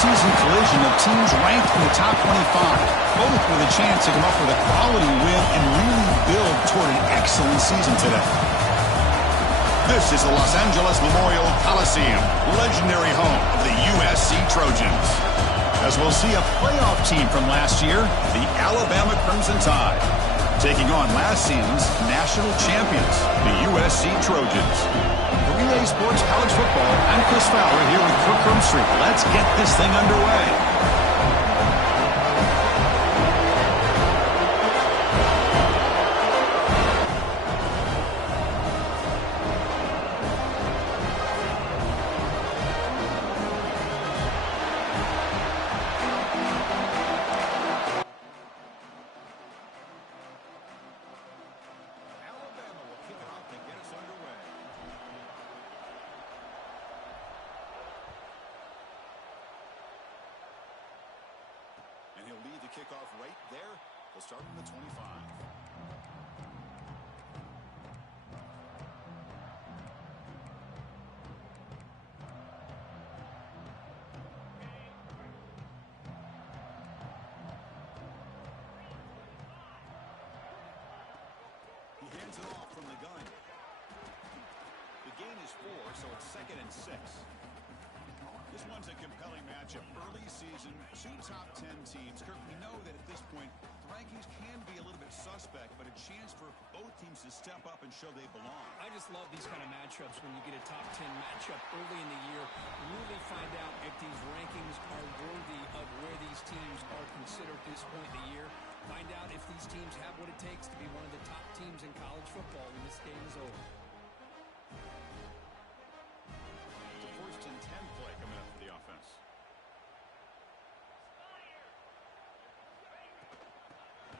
preseason collision of teams ranked in the top 25, both with a chance to come up with a quality win and really build toward an excellent season today. This is the Los Angeles Memorial Coliseum, legendary home of the USC Trojans. As we'll see a playoff team from last year, the Alabama Crimson Tide, taking on last season's national champions, the USC Trojans. For EA Sports College Football, I'm Chris Fowler here with Kirk Crumstreet. Let's get this thing underway. And he'll lead the kickoff right there. He'll start from the 25. He hands it off from the gun. The gain is 4, so it's 2nd and 6. This one's a compelling matchup. Early season, 2 top 10 teams. Kirk, we know that at this point, the rankings can be a little bit suspect, but a chance for both teams to step up and show they belong. I just love these kind of matchups when you get a top 10 matchup early in the year. Really find out if these rankings are worthy of where these teams are considered at this point in the year. Find out if these teams have what it takes to be one of the top teams in college football when this game is over. It's a 1st and 10 play coming up for the offense.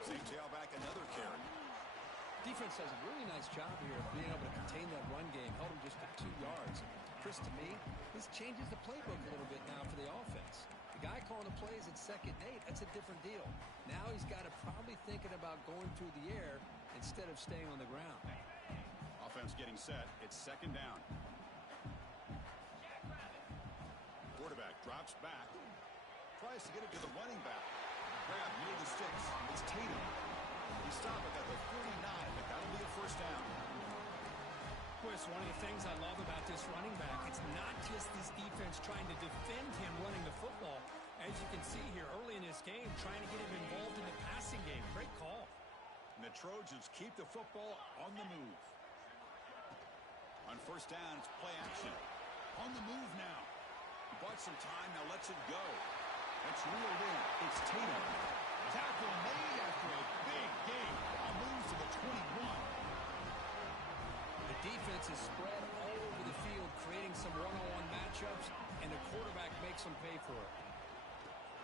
Same tailback, another carry. Defense does a really nice job here of being able to contain that run game. Held him just for 2 yards. Chris, to me, this changes the playbook a little bit now for the offense. The guy calling the plays at 2nd and 8, that's a different deal. Now he's got to probably thinking about going through the air instead of staying on the ground. Offense getting set. It's 2nd down. Quarterback drops back. Tries to get it to the running back. Grab near the sticks. It's Tatum. He stopped it at the 49, but that'll be a 1st down. Chris, one of the things I love about this running back, it's not just this defense trying to defend him running the football. As you can see here early in this game, trying to get him involved in the passing game. Great call. And the Trojans keep the football on the move. On 1st down, it's play action. On the move now. He bought some time, now lets it go. That's reeled in. It's Tatum. Tackle made after a big gain. A move to the 21. The defense is spread all over the field, creating some one-on-one matchups, and the quarterback makes them pay for it.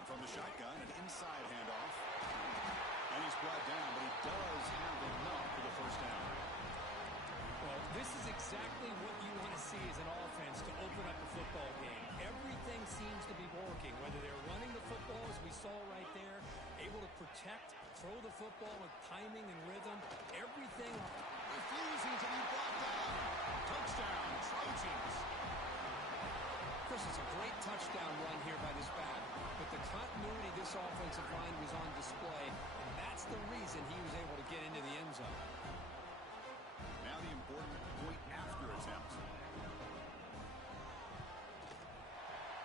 From the shotgun, an inside handoff. And he's brought down, but he does have enough for the 1st down. Well, this is exactly what you want to see as an offense to open up a football game. Everything seems to be working, whether they're running the football, as we saw right there, able to protect, throw the football with timing and rhythm, everything. Refusing to be brought down. Touchdown, Trojans. Chris, it's a great touchdown run here by this back, but the continuity of this offensive line was on display, and that's the reason he was able to get into the end zone. Now the important point after attempt.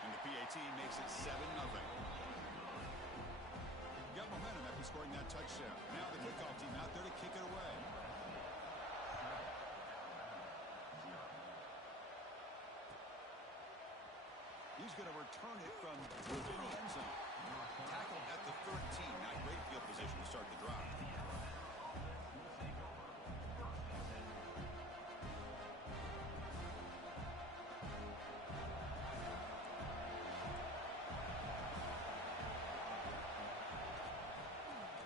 And the PAT makes it 7-0. Got momentum after scoring that touchdown. Now the kickoff team out there to kick it away. He's going to return it from within the end zone. Tackled at the 13. Not great field position to start the drive.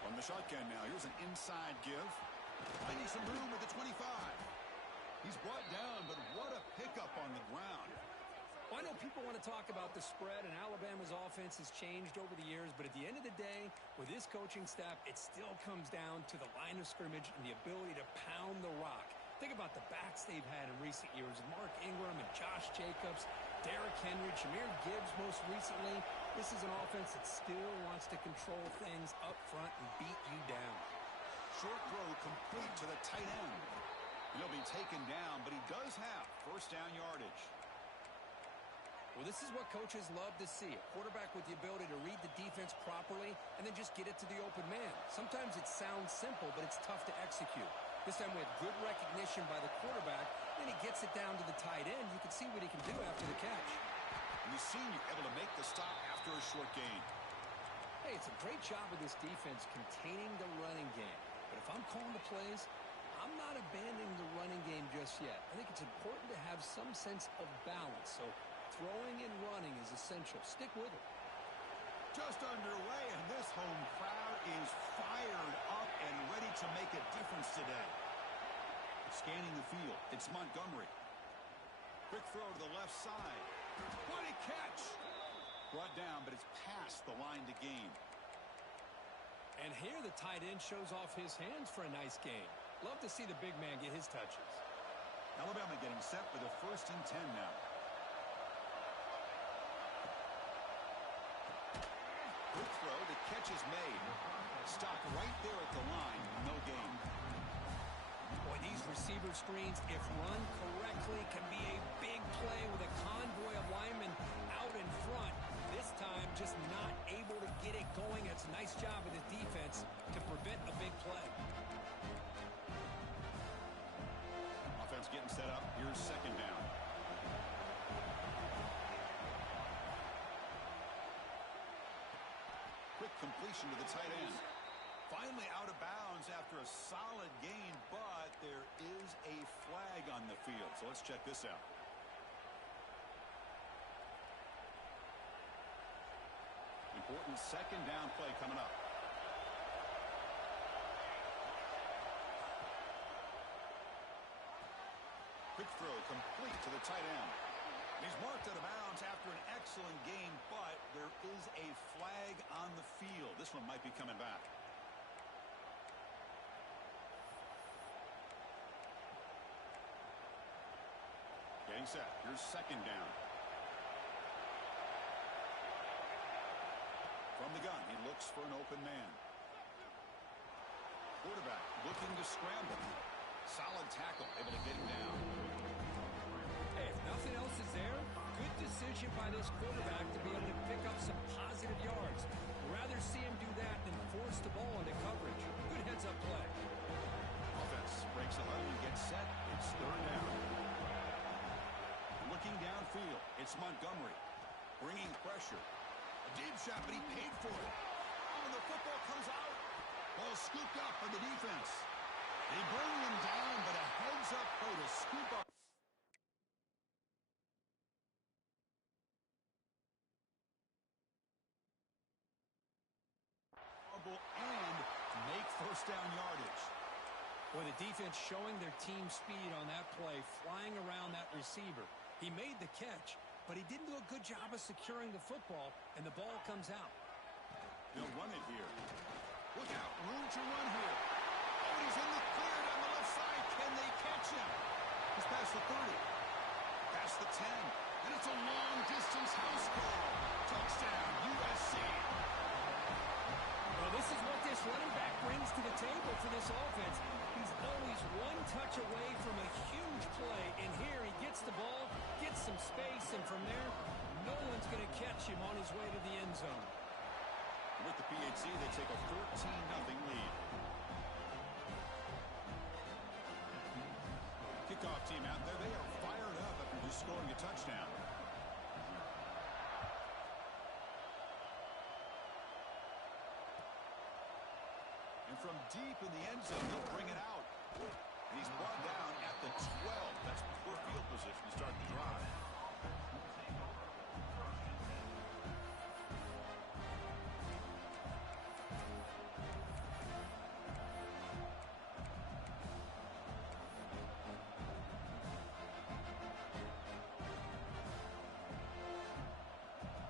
On the shotgun now. Here's an inside give. Finding some room at the 25. He's brought down, but what a pickup on the ground. Well, I know people want to talk about the spread, and Alabama's offense has changed over the years, but at the end of the day, with this coaching staff, it still comes down to the line of scrimmage and the ability to pound the rock. Think about the backs they've had in recent years. Mark Ingram and Josh Jacobs, Derrick Henry, Jahmyr Gibbs most recently. This is an offense that still wants to control things up front and beat you down. Short throw complete to the tight end. He'll be taken down, but he does have first down yardage. Well, this is what coaches love to see. A quarterback with the ability to read the defense properly and then just get it to the open man. Sometimes it sounds simple, but it's tough to execute. This time we have good recognition by the quarterback. Then he gets it down to the tight end. You can see what he can do after the catch. And the senior able to make the stop after a short gain. Hey, it's a great job of this defense containing the running game. But if I'm calling the plays, I'm not abandoning the running game just yet. I think it's important to have some sense of balance. So throwing and running is essential. Stick with it. Just underway, and this home crowd is fired up and ready to make a difference today. Scanning the field, it's Montgomery. Quick throw to the left side. What a catch! Brought down, but it's past the line to gain. And here the tight end shows off his hands for a nice game. Love to see the big man get his touches. Alabama getting set for the 1st and 10 now. Quick throw, the catch is made. Stopped right there at the line, no gain. Boy, these receiver screens, if run correctly, can be a big play with a convoy of linemen out in front. This time, just not able to get it going. It's a nice job of the defense to prevent a big play. Offense getting set up. Here's second down. Quick completion to the tight end. Finally out of bounds after a solid gain, but there is a flag on the field. So let's check this out. Important second down play coming up. Quick throw complete to the tight end. He's marked out of bounds after an excellent game, but there is a flag on the field. This one might be coming back. Getting set. Here's second down. From the gun, he looks for an open man. Quarterback looking to scramble. Solid tackle, able to get him down. Hey, if nothing else is there, good decision by this quarterback to be able to pick up some positive yards. Rather see him do that than force the ball into coverage. Good heads-up play. Offense breaks a huddle and gets set. It's third down. Looking downfield, it's Montgomery. Bringing pressure. A deep shot, but he paid for it. Oh, the football comes out. Ball scooped up by the defense. They bring him down, but a heads-up play to scoop up. And make first down yardage. Boy, the defense showing their team speed on that play, flying around that receiver. He made the catch, but he didn't do a good job of securing the football, and the ball comes out. They'll run it here. Look out, room to run here. Oh, he's in the clear down the left side. Can they catch him? He's past the 30, past the 10, and it's a long-distance house call. Touchdown, USC. Well, this is what this running back brings to the table for this offense. He's always one touch away from a huge play, and here he gets the ball, gets some space, and from there, no one's going to catch him on his way to the end zone. With the PHC, they take a 14-0 lead. Kickoff team out there, they are fired up after just scoring a touchdown. And from deep in the end zone, they'll bring it out. And he's brought down at the 12. That's poor field position to start the drive.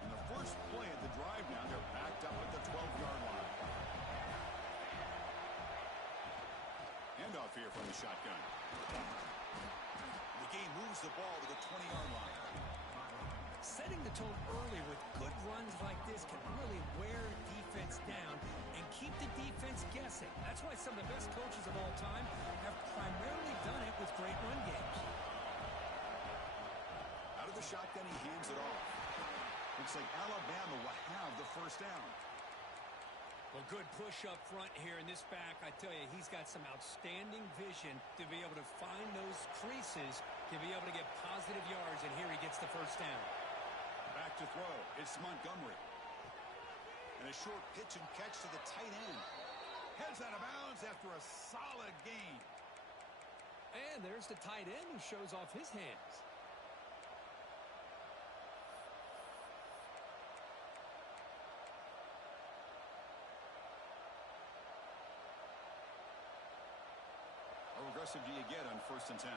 In the first play of the drive now, they're backed up at the 12-yard line. Handoff here from the shotgun. The game moves the ball to the 20-yard line. Setting the tone early with good runs like this can really wear defense down and keep the defense guessing. That's why some of the best coaches of all time have primarily done it with great run games. Out of the shotgun, he hands it off. Looks like Alabama will have the first down. Well, good push up front here in this back. I tell you, he's got some outstanding vision to be able to find those creases, to be able to get positive yards, and here he gets the first down. Back to throw. It's Montgomery. And a short pitch and catch to the tight end. Heads out of bounds after a solid gain. And there's the tight end who shows off his hands. How aggressive do you get on 1st and 10?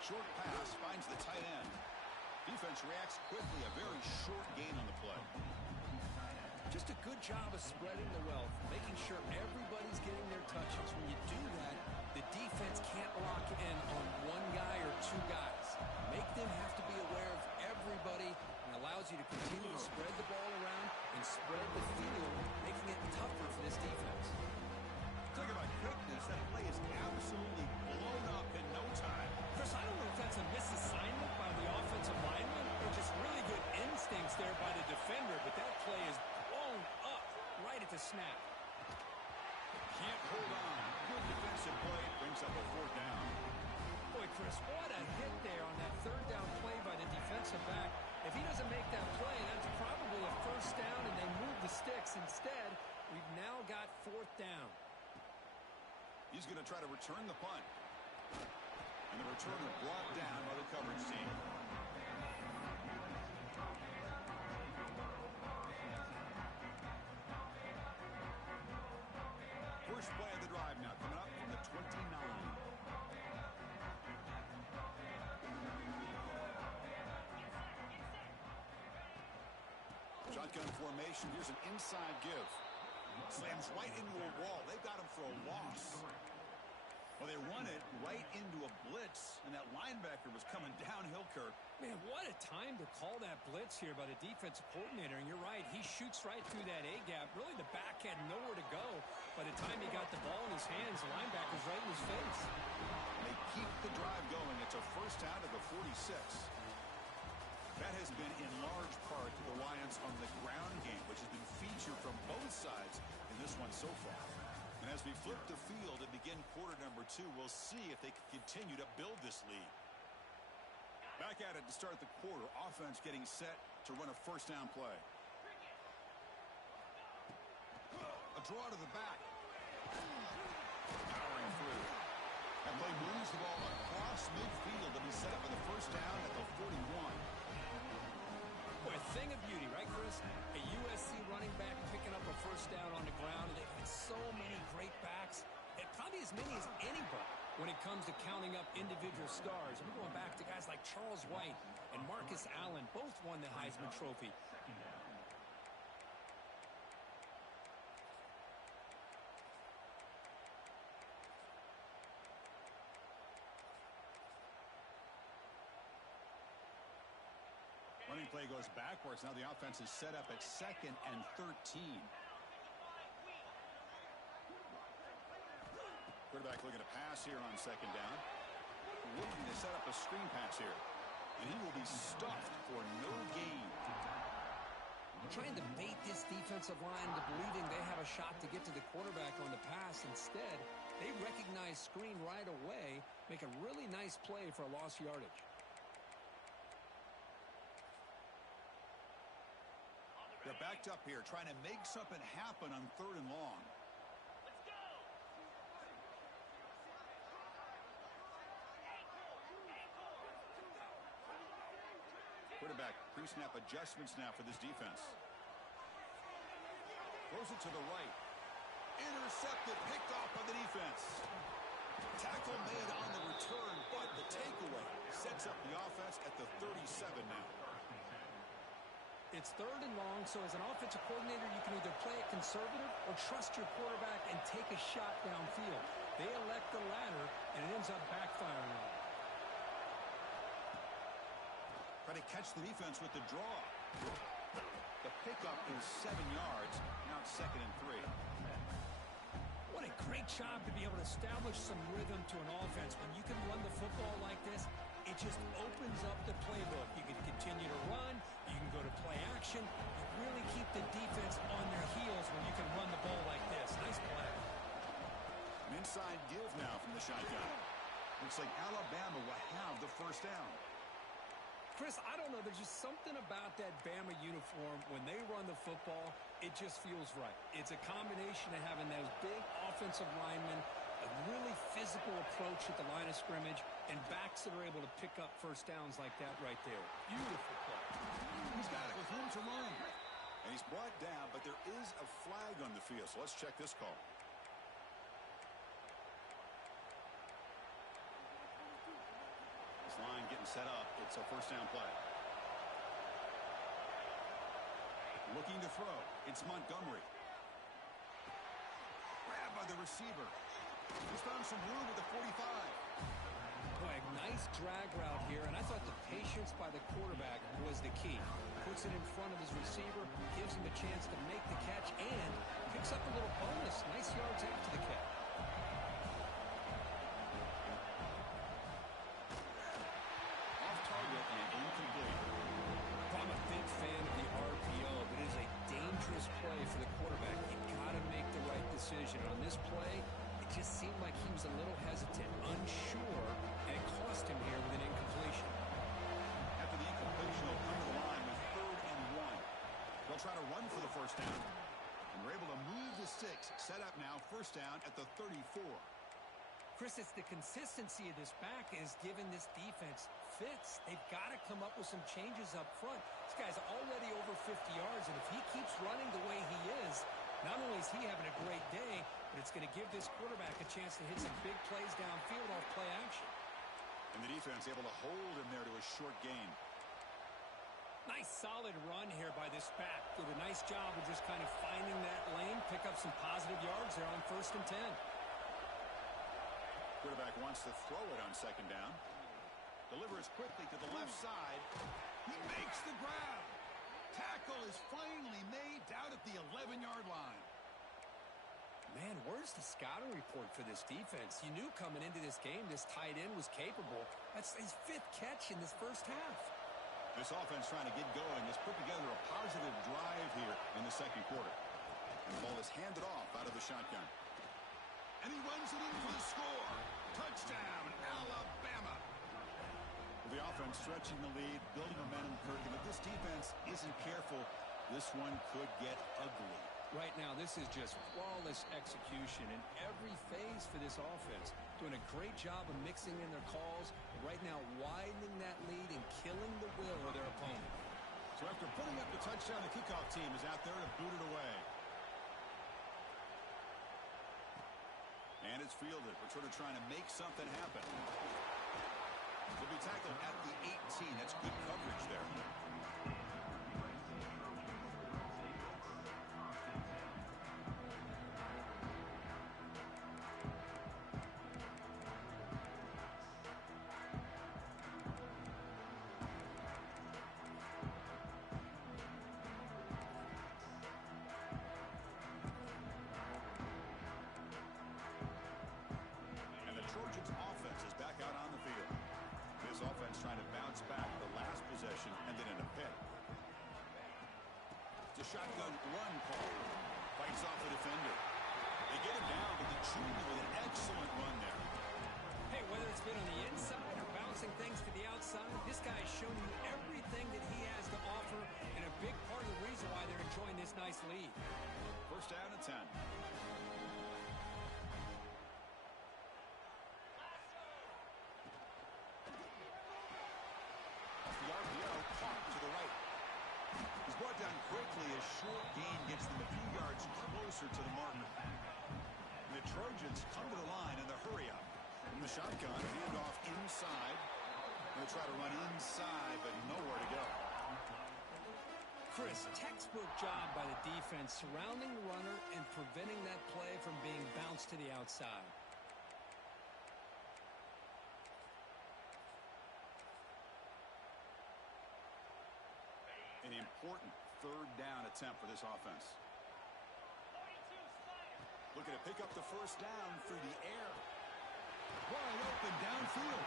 Short pass finds the tight end. Defense reacts quickly. A very short gain on the play. Just a good job of spreading the wealth, making sure everybody's getting their touches. When you do that, the defense can't lock in on one guy or two guys. Make them have to be aware of everybody, and allows you to continue to spread the ball around and spread the field, making it tougher for this defense. Talk about quickness. That play is absolutely blown up in no time. Chris, I don't know if that's a misassignment by the offensive lineman or just really good instincts there by the defender, but that play is blown up right at the snap. Can't hold on. Good defensive play. Brings up a 4th down. Boy, Chris, what a hit there on that 3rd down play by the defensive back. If he doesn't make that play, that's probably a 1st down, and they move the sticks. Instead, we've now got 4th down. He's going to try to return the punt. And the returner brought down by the coverage team. First play of the drive now coming up from the 29. Shotgun formation. Here's an inside give. Slams right into a wall. They've got him for a loss. Well, they run it right into a blitz, and that linebacker was coming downhill, Kirk. Man, what a time to call that blitz here by the defensive coordinator. And you're right, he shoots right through that A-gap. Really, the back had nowhere to go. By the time he got the ball in his hands, the linebacker's right in his face. They keep the drive going. It's a first down to the 46. That has been in large part to the Lions on the ground game, which has been featured from both sides in this one so far. And as we flip the field and begin quarter number 2, we'll see if they can continue to build this lead. Back at it to start the quarter. Offense getting set to run a first down play. A draw to the back. Powering through. That play moves the ball across midfield to be set up for the first down at the 41. Boy, a thing of beauty, right, Chris? A USC running back picking up a first down on the ground, and they've had so many great backs, and probably as many as anybody when it comes to counting up individual stars. And we're going back to guys like Charles White and Marcus Allen, both won the Heisman Trophy. Running play goes backwards. Now the offense is set up at 2nd and 13. Quarterback looking to pass here on 2nd down. Looking to set up a screen pass here. And he will be stuffed for no gain. Trying to bait this defensive line into believing they have a shot to get to the quarterback on the pass. Instead, they recognize screen right away, make a really nice play for a lost yardage. They're backed up here, trying to make something happen on 3rd and long. Let's go. Quarterback pre-snap adjustments now for this defense. Throws it to the right. Intercepted, picked off by the defense. Tackle made on the return, but the takeaway sets up the offense at the 37 now. It's 3rd and long, so as an offensive coordinator, you can either play it conservative or trust your quarterback and take a shot downfield. They elect the latter, and it ends up backfiring on them. Try to catch the defense with the draw. The pickup is 7 yards. Now it's 2nd and 3. What a great job to be able to establish some rhythm to an offense. When you can run the football like this, it just opens up the playbook. You can continue to run. You can go to play action. You really keep the defense on their heels when you can run the ball like this. Nice play. An inside give now from the shotgun. Looks like Alabama will have the first down. Chris, I don't know. There's just something about that Bama uniform. When they run the football, it just feels right. It's a combination of having those big offensive linemen, a really physical approach at the line of scrimmage, and backs that are able to pick up first downs like that right there. Beautiful play. He's got it with room to run. And he's brought down, but there is a flag on the field, so let's check this call. This line getting set up. It's a first down play. Looking to throw. It's Montgomery. Grabbed by the receiver. He's found some room with the 45. Boy, a nice drag route here, and I thought the patience by the quarterback was the key. Puts it in front of his receiver, gives him a chance to make the catch, and picks up a little bonus. Nice yards after the catch. Off target and incomplete. I'm a big fan of the RPO, but it is a dangerous play for the quarterback. You've got to make the right decision. On this play, it just seemed like he was a little hesitant, unsure, and it cost him here with an incompletion. After the incompletion, they'll come to the line with 3rd and 1. They'll try to run for the first down. And they're able to move the sticks. Set up now, first down at the 34. Chris, it's the consistency of this back is giving this defense fits. They've got to come up with some changes up front. This guy's already over 50 yards, and if he keeps running the way he is, not only is he having a great day, but it's going to give this quarterback a chance to hit some big plays downfield off play action. And the defense able to hold him there to a short gain. Nice solid run here by this back. Did a nice job of just kind of finding that lane, pick up some positive yards there on 1st and 10. Quarterback wants to throw it on 2nd down. Delivers quickly to the left side. He makes the grab. Tackle is finally made down at the 11-yard line. Man, where's the scouting report for this defense? You knew coming into this game this tight end was capable. That's his 5th catch in this first half. This offense trying to get going has put together a positive drive here in the 2nd quarter. And the ball is handed off out of the shotgun. And he runs it in for the score. Touchdown, Alabama. The offense stretching the lead, building momentum, Kirk. And if this defense isn't careful, this one could get ugly. Right now, this is just flawless execution in every phase for this offense. Doing a great job of mixing in their calls. Right now, widening that lead and killing the will of their opponent. So after putting up the touchdown, the kickoff team is out there to boot it away. And it's fielded. Returner trying to make something happen. Will be tackled at the 18. That's good coverage there. Trojans offense is back out on the field. This offense trying to bounce back the last possession and then in a pit. It's a shotgun run call. Fights off the defender. They get him down, but the Junior with an excellent run there. Hey, whether it's been on the inside or bouncing things to the outside, this guy has shown you everything that he has to offer, and a big part of the reason why they're enjoying this nice lead. First down and 10. Brought down quickly. A short gain gets them a few yards closer to the marker. And the Trojans come to the line in the hurry up. From the shotgun, handoff inside. They'll try to run inside, but nowhere to go. Chris, Chris, textbook job by the defense surrounding the runner and preventing that play from being bounced to the outside. An important third down attempt for this offense. Looking to pick up the first down through the air. Wide open downfield.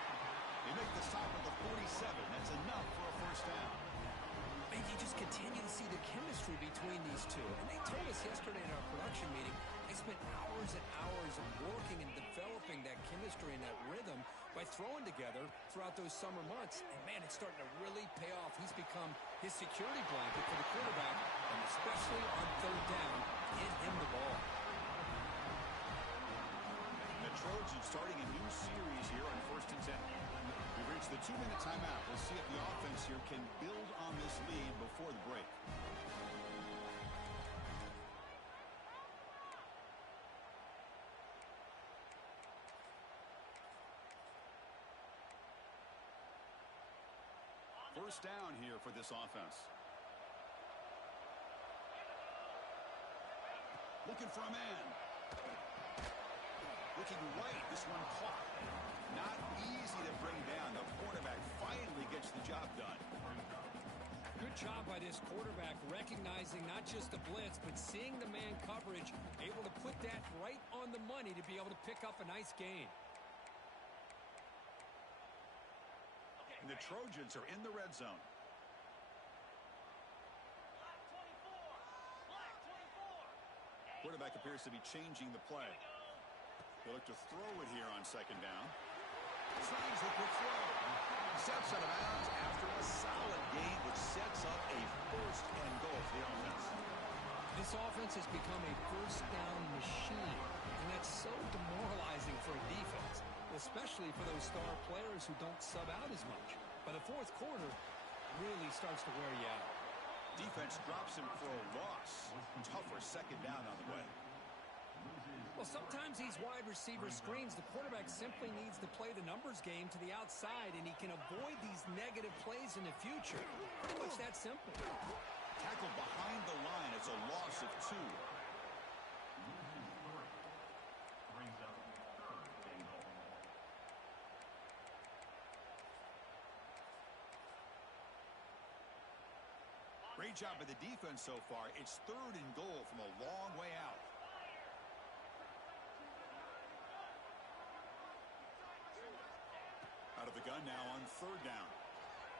They make the stop at the 47. That's enough for a first down. And you just continue to see the chemistry between these two. And they told us yesterday in our production meeting, they spent hours and hours of working and developing that chemistry and that rhythm by throwing together throughout those summer months. And, man, it's starting to really pay off. He's become his security blanket for the quarterback, and especially on third down, get him the ball. The Trojans starting a new series here on 1st and 10. We've reached the 2-minute timeout. We'll see if the offense here can build on this lead before the break. First down here for this offense. Looking for a man. Looking right. This one caught. Not easy to bring down. The quarterback finally gets the job done. Good job by this quarterback recognizing not just the blitz, but seeing the man coverage, able to put that right on the money to be able to pick up a nice gain. And the Trojans are in the red zone. Quarterback appears to be changing the play. They look to throw it here on second down. Tries the quick throw. Steps out of bounds after a solid gain, which sets up a first and goal for the offense. This offense has become a first down machine, and that's so demoralizing for a defense, especially for those star players who don't sub out as much. By the fourth quarter, really starts to wear you out. Defense drops him for a loss. Tougher second down on the way. Well, sometimes these wide receiver screens, the quarterback simply needs to play the numbers game to the outside, and he can avoid these negative plays in the future. Pretty much that simple. Tackle behind the line. It's a loss of 2. Great job by the defense so far. It's 3rd and goal from a long way out. Out of the gun now on 3rd down.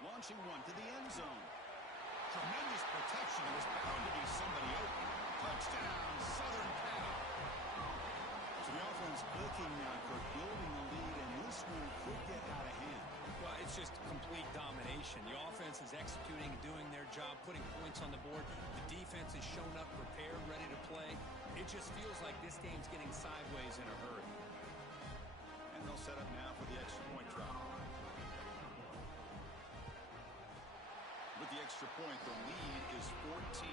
Launching one to the end zone. Tremendous protection. There was bound to be somebody open. Touchdown, Southern Cal. So the offense looking for building the lead, and this one could get out of hand. Well, it's just complete domination. The offense is executing and doing their job, putting points on the board. The defense has shown up prepared, ready to play. It just feels like this game's getting sideways in a hurry. And they'll set up now for the extra point drop. With the extra point, the lead is 14.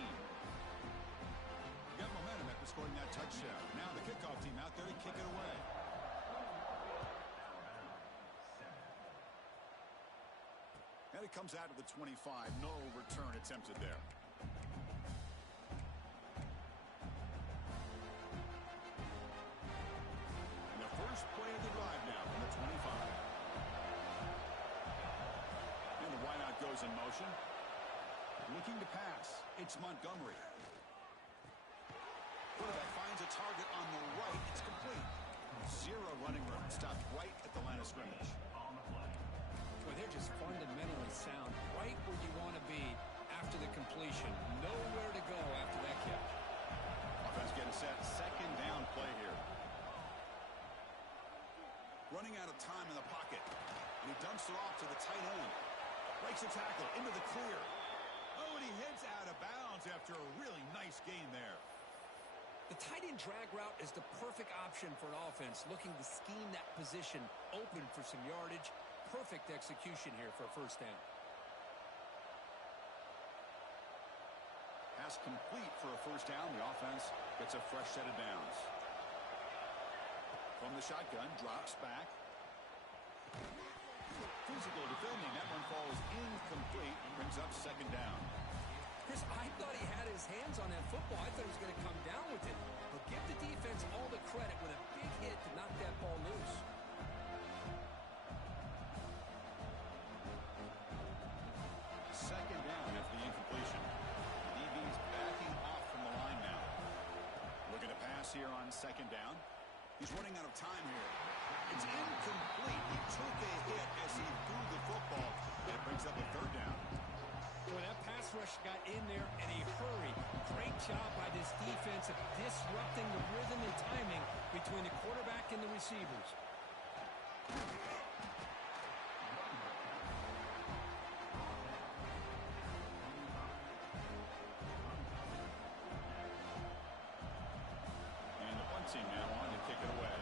Got momentum after scoring that touchdown. Now the kickoff team out there to kick it away. And it comes out of the 25. No return attempted there. And the first play of the drive now from the 25. And the wideout goes in motion. Looking to pass. It's Montgomery. Quarterback finds a target on the right. It's complete. 0 running room. Stopped right at the line of scrimmage. Well, they're just fundamentally sound, right where you want to be after the completion. Nowhere to go after that catch. Offense getting set. Second down play here. Running out of time in the pocket. And he dumps it off to the tight end. Breaks a tackle into the clear. Oh, and he heads out of bounds after a really nice gain there. The tight end drag route is the perfect option for an offense looking to scheme that position open for some yardage. Perfect execution here for a first down. Pass complete for a first down. The offense gets a fresh set of downs. From the shotgun, drops back. Physical defending. That one falls incomplete. Brings up second down. Chris, I thought thought he was going to come down with it. But give the defense all the credit with a big hit to knock that ball loose. Second down after the incompletion. The DB's backing off from the line now. Looking to pass here on second down. He's running out of time here. It's incomplete. He took a hit as he threw the football, and it brings up a third down. Boy, that pass rush got in there in a hurry. Great job by this defense of disrupting the rhythm and timing between the quarterback and the receivers. And the punt team now on to kick it away.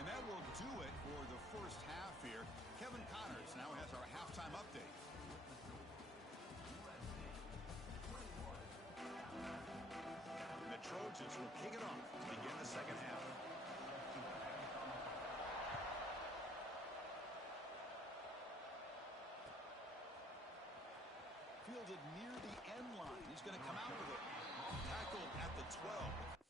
And that will do it for the first half here. Kevin Connors now has our halftime update. And the Trojans will kick it off to begin the second half. Fielded near the end line. He's going to come out with it. Tackled at the 12.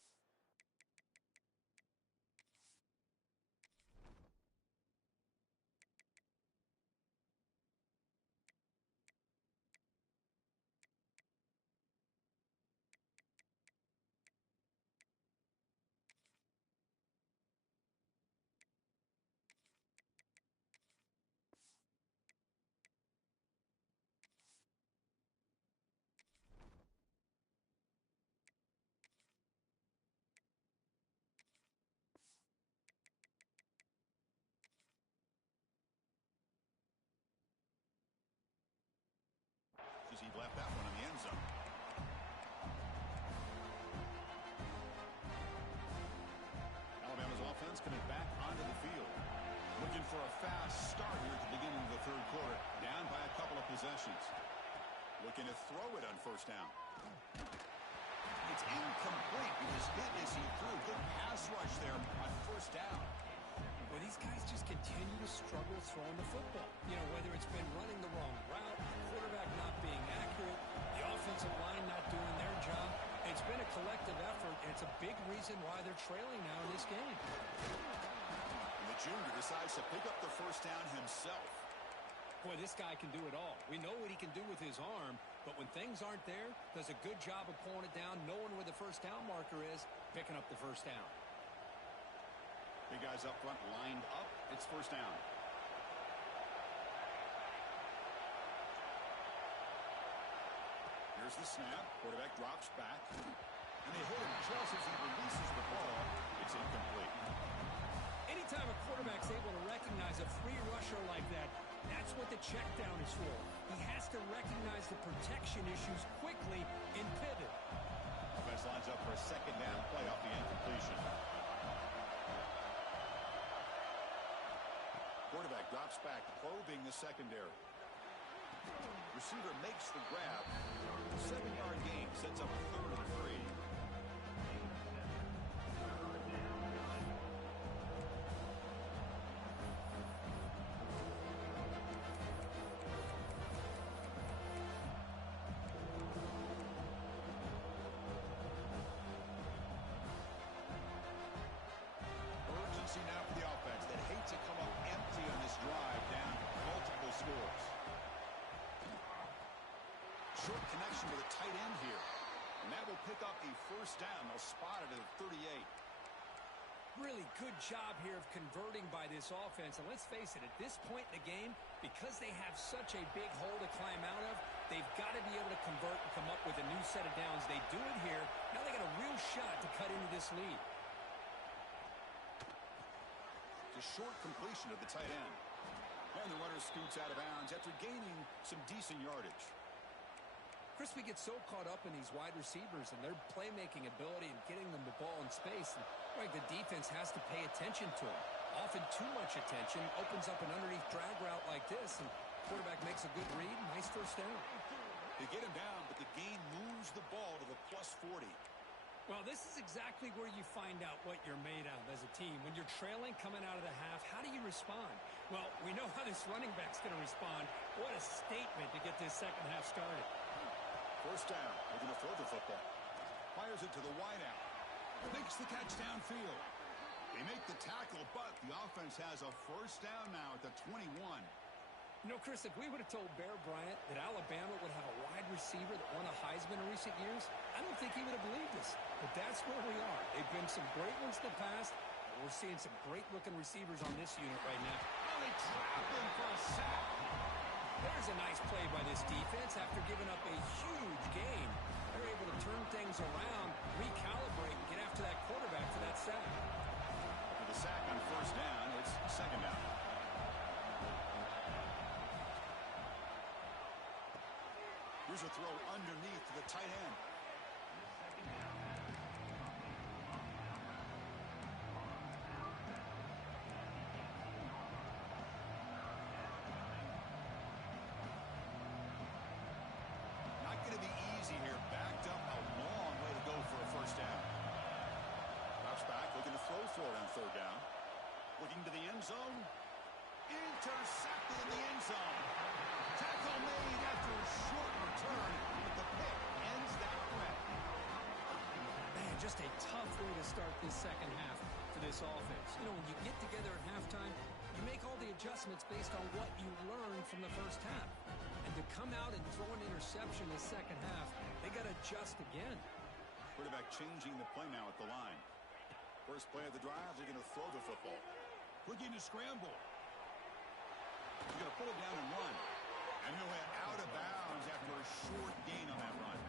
He left that one in the end zone. Alabama's offense coming back onto the field. Looking for a fast start here at the beginning of the third quarter. Down by a couple of possessions. Looking to throw it on first down. It's incomplete. He was hit as he threw. Good pass rush there on first down. Well, these guys just continue to struggle throwing the football. You know, whether it's been running the wrong route, the quarterback not being accurate, the offensive line not doing their job. It's been a collective effort, and it's a big reason why they're trailing now in this game. And the junior decides to pick up the first down himself. Boy, this guy can do it all. We know what he can do with his arm, but when things aren't there, does a good job of pulling it down, knowing where the first down marker is, picking up the first down. Big guys up front lined up. It's first down. Here's the snap. Quarterback drops back. And they hold him just as he releases the ball. It's incomplete. Anytime a quarterback's able to recognize a free rusher like that, that's what the check down is for. He has to recognize the protection issues quickly and pivot. Offense lines up for a second down play off the incompletion. Quarterback drops back, probing the secondary. Receiver makes the grab. 7-yard gain sets up a 3rd and 3. Urgency now for the offense that hate to come up empty on this drive, down multiple scores. Short connection to the tight end here. And that will pick up a first down. They'll spot it at 38. Really good job here of converting by this offense. And let's face it, at this point in the game, because they have such a big hole to climb out of, they've got to be able to convert and come up with a new set of downs. They do it here. Now they got a real shot to cut into this lead. It's a short completion of the tight end. And the runner scoots out of bounds after gaining some decent yardage. Chris, we get so caught up in these wide receivers and their playmaking ability and getting them the ball in space. And like the defense has to pay attention to them. Often too much attention opens up an underneath drag route like this, and quarterback makes a good read. Nice first down. They get him down, but the gain moves the ball to the +40. Well, this is exactly where you find out what you're made of as a team. When you're trailing coming out of the half, how do you respond? Well, we know how this running back's going to respond. What a statement to get this second half started. First down. They're going to throw the football. Fires it to the wideout. Makes the catch downfield. They make the tackle, but the offense has a first down now at the 21. You know, Chris, if we would have told Bear Bryant that Alabama would have a wide receiver that won a Heisman in recent years, I don't think he would have believed us. But that's where we are. They've been some great ones in the past. And we're seeing some great-looking receivers on this unit right now. Oh, they trap him for a sack. There's a nice play by this defense after giving up a huge gain. They're able to turn things around, recalibrate, and get after that quarterback for that sack. For the sack on first down, it's second down. Here's a throw underneath to the tight end. Not going to be easy here. Backed up a long way to go for a first down. Drops back, looking to throw for it on third down. Looking to the end zone. Intercepted in the end zone. Tackle made after a short return, but the pick ends that threat. Man, just a tough way to start this second half for this offense. You know, when you get together at halftime, you make all the adjustments based on what you learned from the first half. And to come out and throw an interception in the second half, they got to adjust again. Quarterback changing the play now at the line. First play of the drive, they're going to throw the football. Looking to scramble. He's going to pull it down and run. And he'll head out of bounds after a short gain on that run.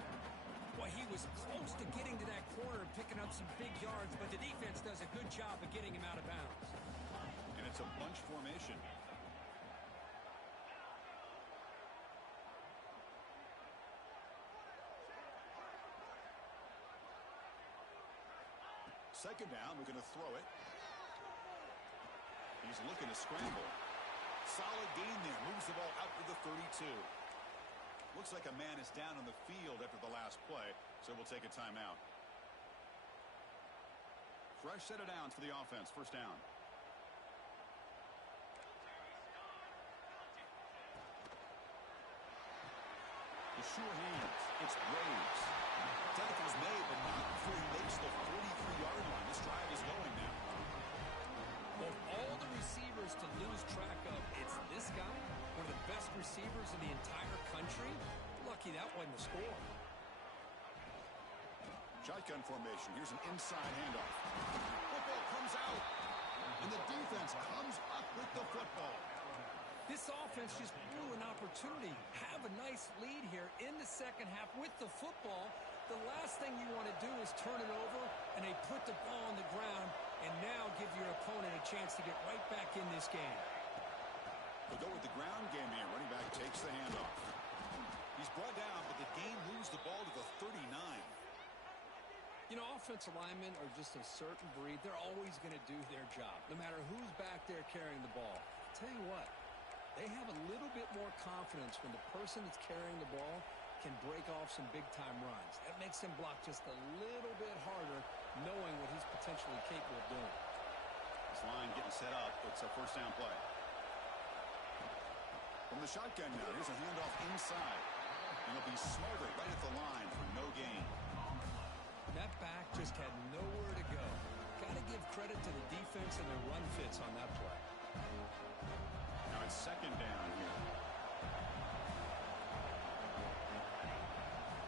Well, he was close to getting to that corner and picking up some big yards, but the defense does a good job of getting him out of bounds. And it's a bunch formation. Second down, we're going to throw it. He's looking to scramble. Solid gain there. Moves the ball out to the 32. Looks like a man is down on the field after the last play, so we'll take a timeout. Fresh set of downs for the offense. First down. The sure hands. It's Graves. Tackle's made, but not before he makes the 43-yard line. This drive is going now. Of all the receivers to lose track of, it's this guy, one of the best receivers in the entire country. Lucky that wasn't the score. Shotgun formation. Here's an inside handoff. Football comes out, and the defense comes up with the football. This offense just blew an opportunity. Have a nice lead here in the second half with the football. The last thing you want to do is turn it over, and they put the ball on the ground and now give your opponent a chance to get right back in this game. They'll go with the ground game here. Running back takes the handoff. He's brought down, but the game moves the ball to the 39. You know, offensive linemen are just a certain breed. They're always going to do their job, no matter who's back there carrying the ball. I'll tell you what, they have a little bit more confidence when the person that's carrying the ball can break off some big-time runs. That makes him block just a little bit harder, knowing what he's potentially capable of doing. This line getting set up. It's a first down play. From the shotgun now, here's a handoff inside. And he'll be smothered right at the line for no gain. That back just had nowhere to go. Got to give credit to the defense and their run fits on that play. Now it's second down here.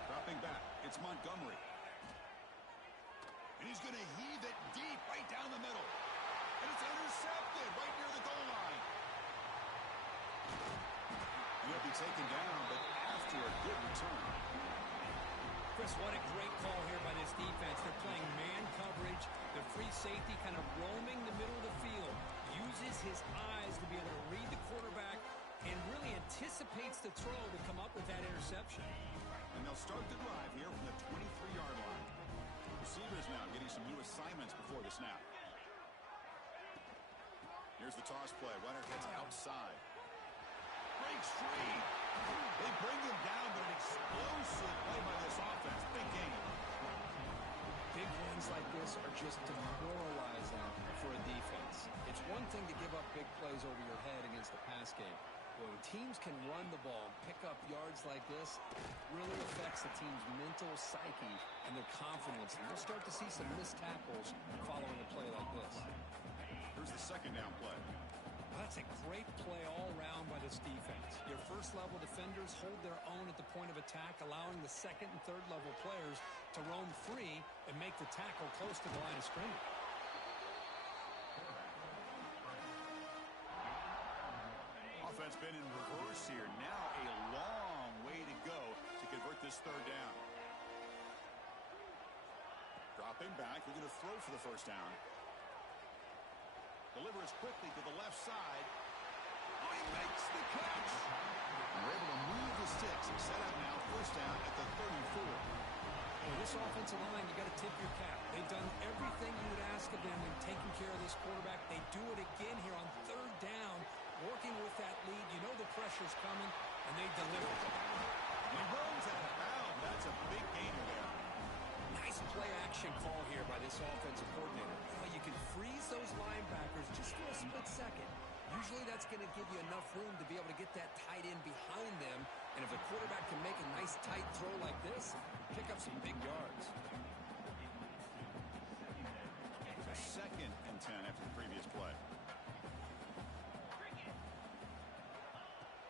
Dropping back, it's Montgomery. And he's going to heave it deep right down the middle. And it's intercepted right near the goal line. He'll be taken down, but after a good return. Chris, what a great call here by this defense. They're playing man coverage. The free safety kind of roaming the middle of the field. Uses his eyes to be able to read the quarterback and really anticipates the throw to come up with that interception. And and they'll start the drive here from the 23-yard line. Receivers now getting some new assignments before the snap. Here's the toss play. Runner gets outside. Breaks free. They bring him down, but an explosive play by this offense. Big game. Big wins like this are just demoralizing for a defense. It's one thing to give up big plays over your head against the pass game. When teams can run the ball and pick up yards like this, it really affects the team's mental psyche and their confidence. And we'll start to see some missed tackles following a play like this. Here's the second down play. That's a great play all around by this defense. Your first-level defenders hold their own at the point of attack, allowing the second and third-level players to roam free and make the tackle close to the line of scrimmage. Offense been in reverse here. Now a long way to go to convert this third down. Dropping back. We're going to throw for the first down. Delivers quickly to the left side. Oh, he makes the catch. We're able to move the sticks and set up now first down at the 34. Well, this offensive line, you got to tip your cap. They've done everything you would ask of them in taking care of this quarterback. They do it again here on third down, working with that lead. You know the pressure's coming, and they deliver. He runs out of bounds. That's a big gainer there. Nice play-action call here by this offensive coordinator. Well, you can freeze those linebackers just for a split second. Usually that's going to give you enough room to be able to get that tight end behind them. And if the quarterback can make a nice tight throw like this, pick up some big yards. A second and 10 after the previous play.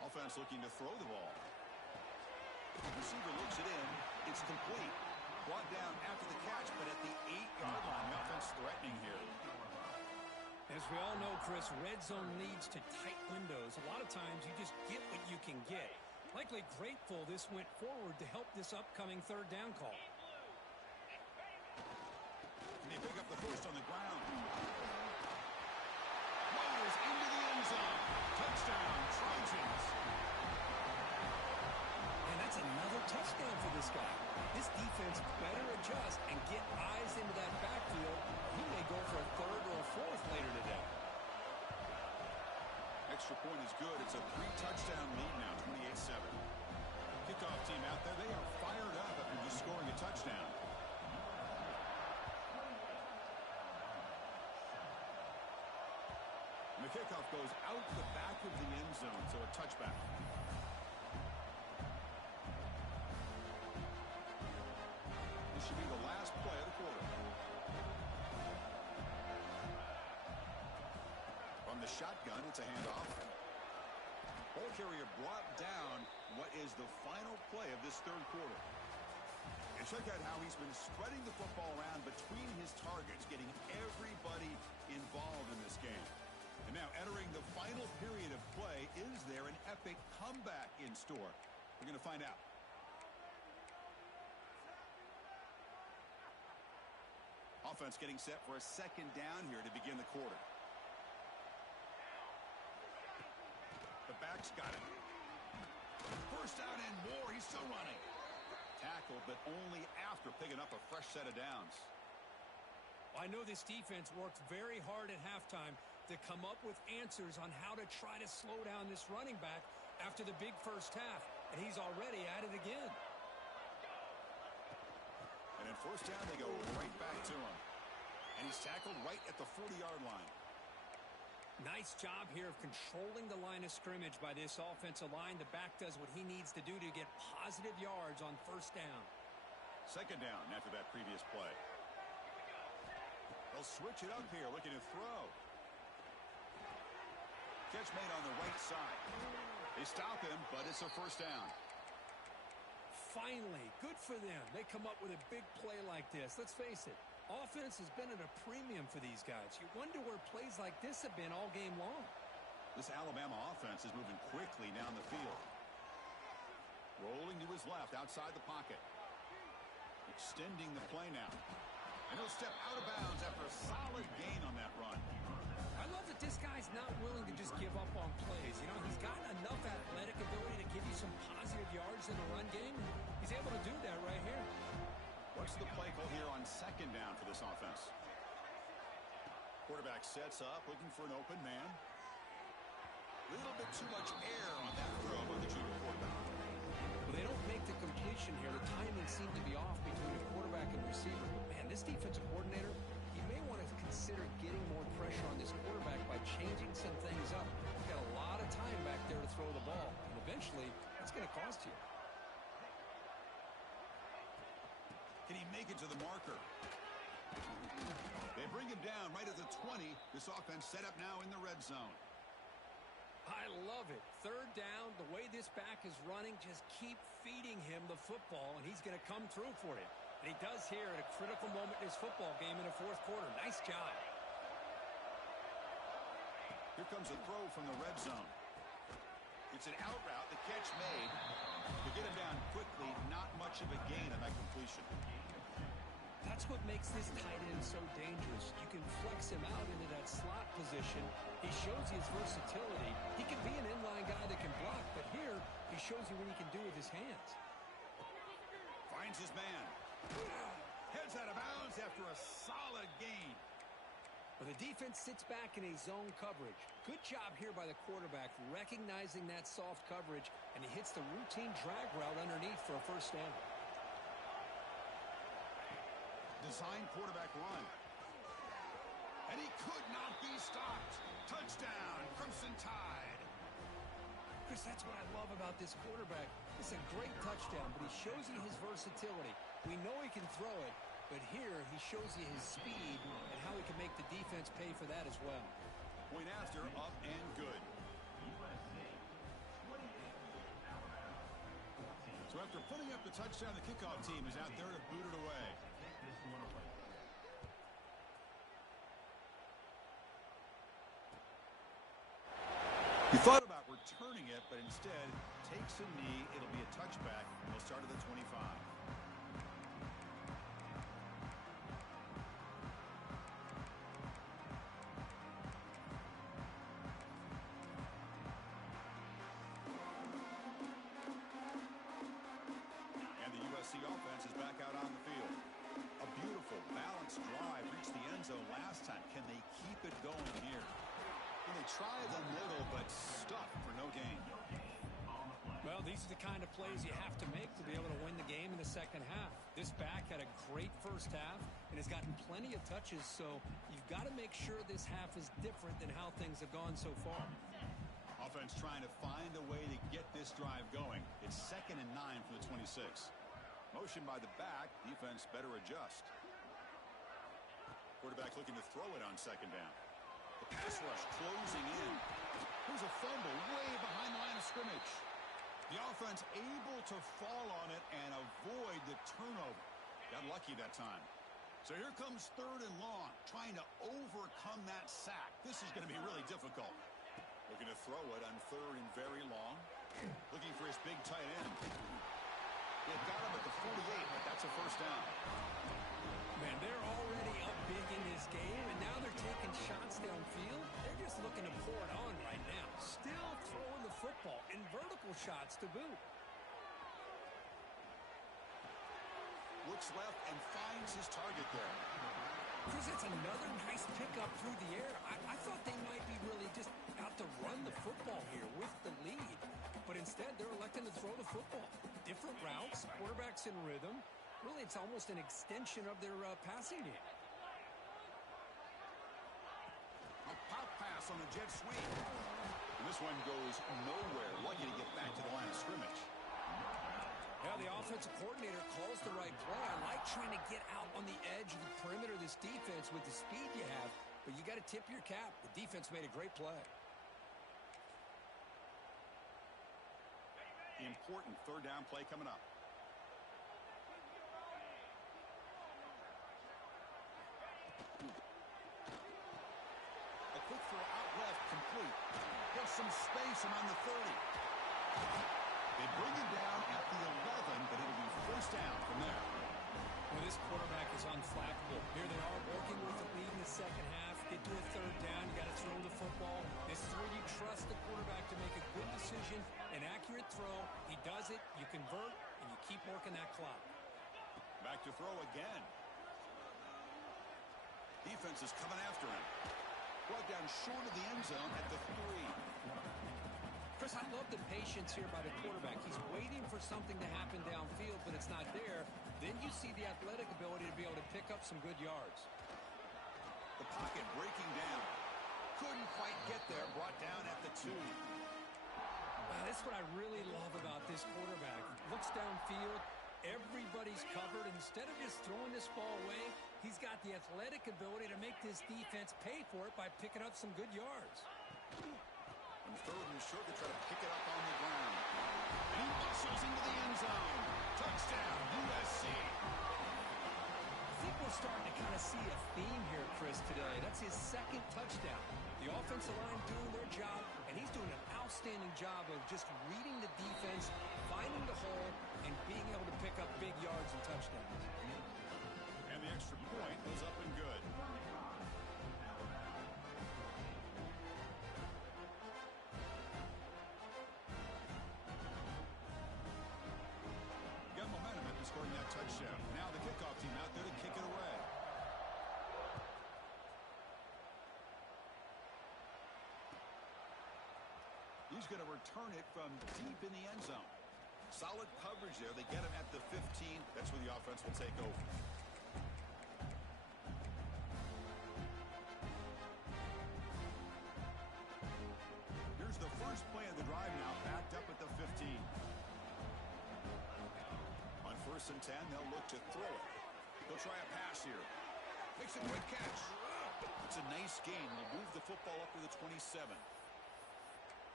Offense looking to throw the ball. Receiver looks it in. It's complete. Brought down after the catch, but at the 8-yard line, the offense threatening here. As we all know, Chris, red zone leads to tight windows. A lot of times you just get what you can get. Likely grateful this went forward to help this upcoming third down call. And they pick up the first on the ground. Rolls into the end zone. Touchdown, Trojans. And that's another touchdown for this guy. This defense better adjust and get eyes into that backfield. He may go for a third or a fourth later today. Extra point is good. It's a 3-touchdown lead now, 28-7. Kickoff team out there, they are fired up after just scoring a touchdown. And the kickoff goes out the back of the end zone, so a touchback. This should be the last play of the quarter. From the shotgun, it's a handoff. Ball carrier brought down. What is the final play of this third quarter? And check out how he's been spreading the football around between his targets, getting everybody involved in this game. And now entering the final period of play, is there an epic comeback in store? We're going to find out. Offense getting set for a second down here to begin the quarter. The back's got it. First down and more. He's still running. Tackled, but only after picking up a fresh set of downs. I know this defense worked very hard at halftime to come up with answers on how to try to slow down this running back after the big first half, and he's already at it again. And in first down, they go right back to him. And he's tackled right at the 40-yard line. Nice job here of controlling the line of scrimmage by this offensive line. The back does what he needs to do to get positive yards on first down. Second down after that previous play. They'll switch it up here, looking to throw. Catch made on the right side. They stop him, but it's a first down. Finally, good for them. They come up with a big play like this. Let's face it, offense has been at a premium for these guys. You wonder where plays like this have been all game long. This Alabama offense is moving quickly down the field. Rolling to his left, outside the pocket. Extending the play now. And he'll step out of bounds after a solid gain on that run. I love that this guy's not willing to just give up on plays. You know, he's got enough athletic ability to give you some positive yards in the run game. He's able to do What's the play call here on second down for this offense? Quarterback sets up, looking for an open man. A little bit too much air on that throw by the junior quarterback. Well, they don't make the completion here. The timing seemed to be off between the quarterback and receiver. But, man, this defensive coordinator, he may want to consider getting more pressure on this quarterback by changing some things up. He's got a lot of time back there to throw the ball. And eventually, it's going to cost you. Can he make it to the marker? They bring him down right at the 20. This offense set up now in the red zone. I love it. Third down, the way this back is running, just keep feeding him the football, and he's going to come through for you. And he does here at a critical moment in his football game in the fourth quarter. Nice job. Here comes a throw from the red zone. It's an out route. The catch made. To get him down quickly, not much of a gain on that completion. That's what makes this tight end so dangerous. You can flex him out into that slot position. He shows you his versatility. He can be an inline guy that can block, but here he shows you what he can do with his hands. Finds his man. Heads out of bounds after a solid gain. Well, the defense sits back in a zone coverage. Good job here by the quarterback, recognizing that soft coverage, and he hits the routine drag route underneath for a first down. Design quarterback run. And he could not be stopped. Touchdown, Crimson Tide. Chris, that's what I love about this quarterback. It's a great touchdown, but he shows you his versatility. We know he can throw it, but here he shows you his speed and how he can make the defense pay for that as well. Point after, up and good. So after putting up the touchdown, the kickoff team is out there to boot it away. He thought about returning it, but instead takes a knee. It'll be a touchback. He'll start at the 25. And the USC offense is back out on the field. A beautiful, balanced drive reached the end zone last time. Can they keep it going here? Well, they tried a little, but stuck for no gain. Well, these are the kind of plays you have to make to be able to win the game in the second half. This back had a great first half and has gotten plenty of touches, so you've got to make sure this half is different than how things have gone so far. Offense trying to find a way to get this drive going. It's 2nd and 9 from the 26. Motion by the back. Defense better adjust. Quarterback looking to throw it on second down. The pass rush closing in. Here's a fumble way behind the line of scrimmage. The offense able to fall on it and avoid the turnover. Got lucky that time. So here comes 3rd and long, trying to overcome that sack. This is going to be really difficult. Looking to throw it on 3rd and very long. Looking for his big tight end. It got him at the 48, but that's a first down. Man, they're already up big in this game, and now they're taking shots downfield. They're just looking to pour it on right now. Still throwing the football, and vertical shots to boot. Looks left and finds his target there. Chris, that's another nice pickup through the air. I thought they might be really just out to run the football here with the lead. But instead, they're electing to throw the football. Different routes, quarterbacks in rhythm. Really, it's almost an extension of their passing game. A pop pass on a jet sweep. And this one goes nowhere. Lucky to get back to the line of scrimmage. Yeah, the offensive coordinator calls the right play. I like trying to get out on the edge of the perimeter of this defense with the speed you have, but you got to tip your cap. The defense made a great play. Important 3rd down play coming up. A quick throw out left, complete. Gets some space around the 30. They bring him down at the 11, but it'll be first down from there. Well, this quarterback is unflappable. Here they are working with the lead in the second half. Get to a 3rd down, you got to throw the football. This is where you trust the quarterback to make a good decision, an accurate throw. He does it, you convert, and you keep working that clock. Back to throw again. Defense is coming after him. Brought down short of the end zone at the 3. Chris, I love the patience here by the quarterback. He's waiting for something to happen downfield, but it's not there. Then you see the athletic ability to be able to pick up some good yards. The pocket breaking down. Couldn't quite get there. Brought down at the 2. That's what I really love about this quarterback. Looks downfield. Everybody's covered. Instead of just throwing this ball away, he's got the athletic ability to make this defense pay for it by picking up some good yards. And 3rd and short to try to pick it up on the ground. And he muscles into the end zone. Touchdown, USC. I think we're starting to kind of see a theme here, Chris, today. That's his 2nd touchdown. The offensive line doing their job, and he's doing an outstanding job of just reading the defense, finding the hole, and being able to pick up big yards and touchdowns. And the extra point was up and good. Got momentum after scoring that touchdown. Now the kickoff team out there to kick it away. He's going to return it from deep in the end zone. Solid coverage there. They get him at the 15. That's where the offense will take over. Here's the first play of the drive now, backed up at the 15. On 1st and 10, they'll look to throw it. They'll try a pass here. Makes a quick catch. It's a nice gain. Will move the football up to the 27.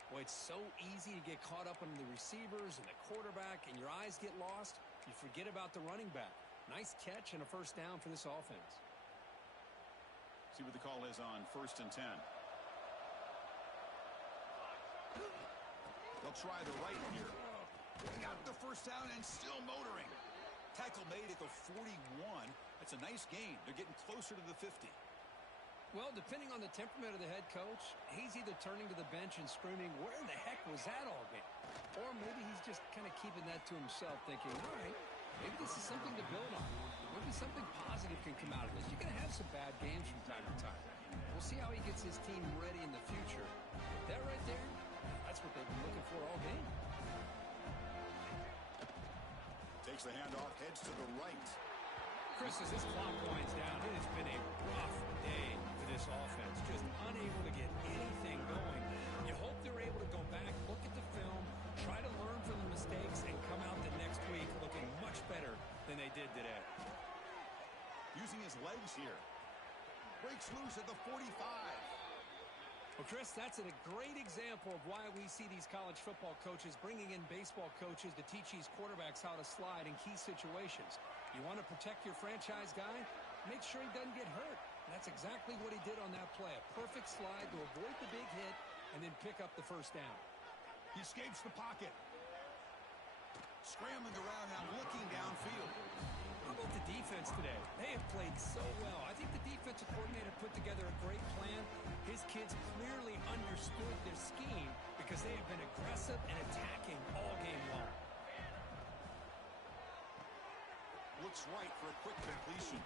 Boy, it's so easy to get caught up in the receivers and the quarterback, and your eyes get lost. You forget about the running back. Nice catch and a 1st down for this offense. See what the call is on 1st and 10. They'll try the right here. Got the 1st down and still motoring. Tackle made at the 41. That's a nice gain. They're getting closer to the 50. Well, depending on the temperament of the head coach, he's either turning to the bench and screaming, where in the heck was that all game? Or maybe he's just kind of keeping that to himself, thinking, all right, maybe this is something to build on. Maybe something positive can come out of this. You're going to have some bad games from time to time. We'll see how he gets his team ready in the future. That right there, that's what they've been looking for all game. Takes the handoff, heads to the right. Chris, as this clock winds down, it has been a rough day for this offense. Just unable to get anything going. You hope they're able to go back, look at the film, try to learn from the mistakes, and come out the next week looking much better than they did today. Using his legs here. Breaks loose at the 45. Well, Chris, that's a great example of why we see these college football coaches bringing in baseball coaches to teach these quarterbacks how to slide in key situations. You want to protect your franchise guy? Make sure he doesn't get hurt. And that's exactly what he did on that play. A perfect slide to avoid the big hit and then pick up the 1st down. He escapes the pocket. Scrambling around now, looking downfield. How about the defense today? They have played so well. I think the defensive coordinator put together a great plan. His kids clearly understood their scheme because they have been aggressive and attacking all game long. Looks right for a quick completion.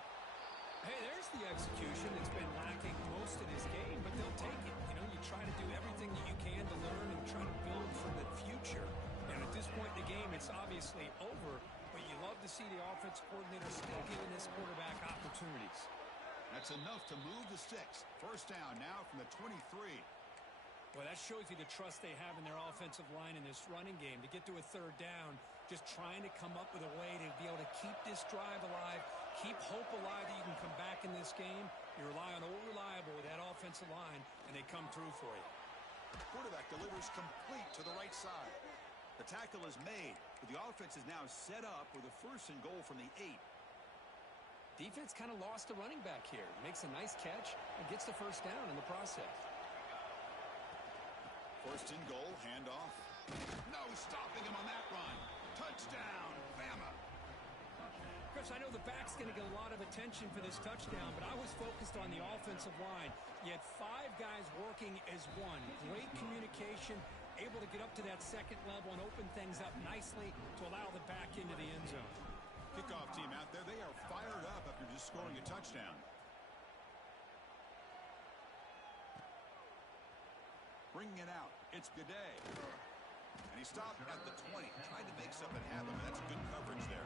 Hey, there's the execution that's been lacking most of this game, but they'll take it. You know, you try to do everything that you can to learn and try to build for the future. And at this point in the game, it's obviously over, but you love to see the offense coordinator still giving this quarterback opportunities. That's enough to move the sticks. 1st down now from the 23. Well, that shows you the trust they have in their offensive line in this running game. To get to a 3rd down, just trying to come up with a way to be able to keep this drive alive, keep hope alive that you can come back in this game. You rely on Old Reliable with that offensive line, and they come through for you. Quarterback delivers complete to the right side. The tackle is made, but the offense is now set up with a 1st and goal from the 8. Defense kind of lost a running back here. Makes a nice catch and gets the 1st down in the process. 1st and goal, handoff. No stopping him on that run. Touchdown, Bama. Chris, I know the back's going to get a lot of attention for this touchdown, but I was focused on the offensive line. You had 5 guys working as one. Great communication, able to get up to that 2nd level and open things up nicely to allow the back into the end zone. Kickoff team out there, they are fired up after just scoring a touchdown. Bringing it out, it's Gaudet. And he stopped at the 20, trying to make something happen, but that's good coverage there.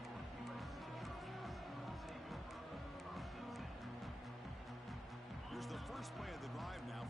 Here's the first play of the drive now